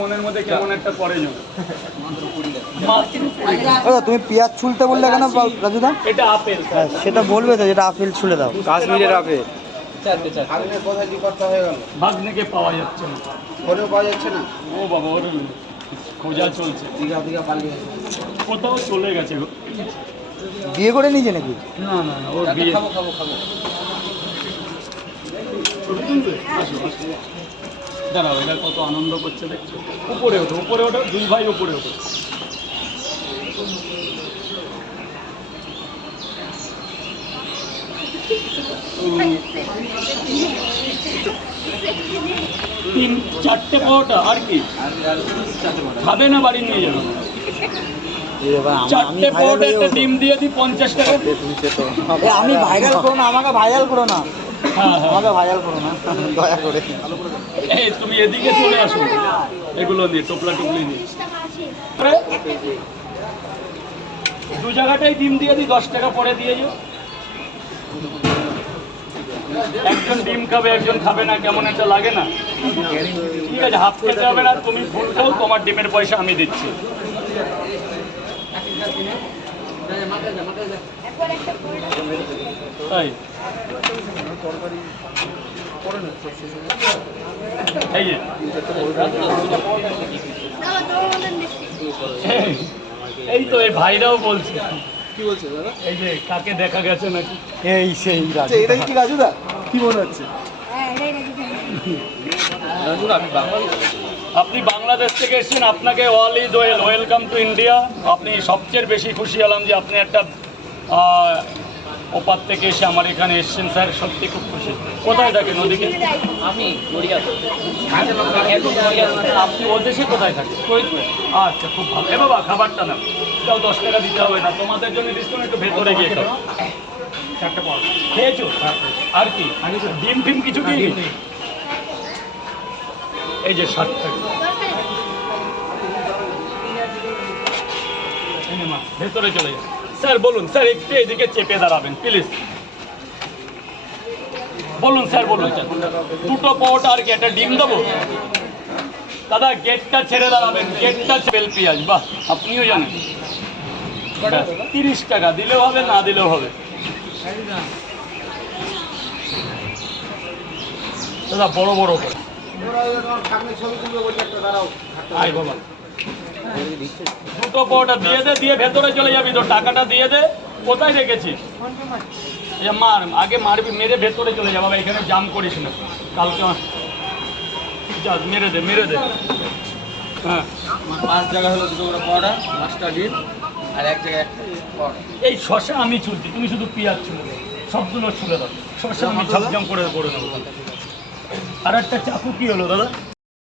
মনের মধ্যে কেমন একটা পড়ে যাবে। তুমি পেঁয়াজ ছুলতে বললে কেন রাজুদা? এটা আপেল, হ্যাঁ সেটা বলবে তো, যেটা আপেল ছুলে দাও, কাশ্মীরের আপেল। কোথায় কি করতে হয়ে গেল? ভাগ্নেকে পাওয়া যাচ্ছে না, ফোনেও পাওয়া যাচ্ছে না। ও বাবা, ওর খোঁজা চলছে, দীঘা পালিয়ে কোথাও চলে গেছে গো। বিয়ে করে নিয়েছে নাকি? না না না, ওর বিয়ে। খাবো দাঁড়াও, এরা কত আনন্দ করছে দেখছো। উপরে ওঠো, দুই ভাই উপরে ওঠো। তিন চারটে পাওয়াটা আর কি খাবে না, বাড়ি নিয়ে যাবে। চারটে পাওয়াটা একটা ডিম দিয়ে দিই 50 টাকা। আমি ভাইরাল করো না, আমাকে ভাইরাল করো না, হ্যাঁ হ্যাঁ, আমাকে ভাইরাল করো না দয়া করে। এই তুমি এদিকে চলে আসো, এগুলো নিয়ে টোপলা টুপলি নিয়ে। দু জায়গাটাই ডিম দিয়ে দিই, 10 টাকা পরে দিয়ে যাও। একজন ডিম খাবে, একজন খাবে না, কেমন একটা লাগে না? ঠিক আছে, হাফ খেতে হবে না, তুমি ফুল খাও, তোমার ডিমের পয়সা আমি দিচ্ছি। তাই এই যে এই তো এই ভাইরাও বলছে। কি বলছে দাদা? এই যে কাকে দেখা গেছে নাকি? এই সেই এটাই কি রাজুদা? কি মনে হচ্ছে? আপনি বাংলাদেশ থেকে এসেছেন, আপনাকে all is well, welcome to India. আপনি সবচেয়ে বেশি খুশি হলাম যে আপনি একটা ওপার থেকে এসে আমার এখানে এসেছেন স্যার, সত্যি খুব খুশি। কোথায় থাকেন ওদিকে? আমি গড়িয়াতে। আপনি ও দেশে কোথায় থাকেন? আচ্ছা, খুব ভালো। এ বাবা, খাবারটা না, তাও 10 টাকা দিতে হবে না, তোমাদের জন্য ডিসকাউন্ট। একটু ভেতরে গিয়ে খাও। চারটে পর খেয়েছো আর কি? ডিম ফিম কিছু কি? এই যে 60 টাকা। ভেতরে চলে যান স্যার। বলুন স্যার, একটু এদিকে চেপে দাঁড়াবেন প্লিজ। বলুন স্যার, বলুন। দুটো পরোটা আর কি, একটা ডিম দেবো? দাদা গেটটা ছেড়ে দাঁড়াবেন, গেটটা বেল পেঁয়াজ। বাহ, আপনিও জানেন। 30 টাকা দিলেও হবে, না দিলেও হবে। দাদা বড় বড় করে ছবি তুলবে বলছে একটা, দাঁড়াও। আয় বাবা, দুটো পরোটা দিয়ে দে, দিয়ে ভেতরে চলে যাবি তো। টাকাটা দিয়ে দে। কোথায় রেখেছিস? মার, আগে মারবি, মেরে ভেতরে চলে যা বাবা, এখানে জাম করিস না। কালকে যা, মেরে দে, মেরে দে। হ্যাঁ, 5 জায়গা হলো দুটো করে পড়া, 5টা ডিম আর এক জায়গায় একটা পড়া। এই শসা আমি চুলছি, তুমি শুধু পেঁয়াজ চুলে দাও, সবগুলো চুলে দাও। শসা আমি ঝাপঝাম করে নেবো। আর একটা চাকু কি হলো দাদা?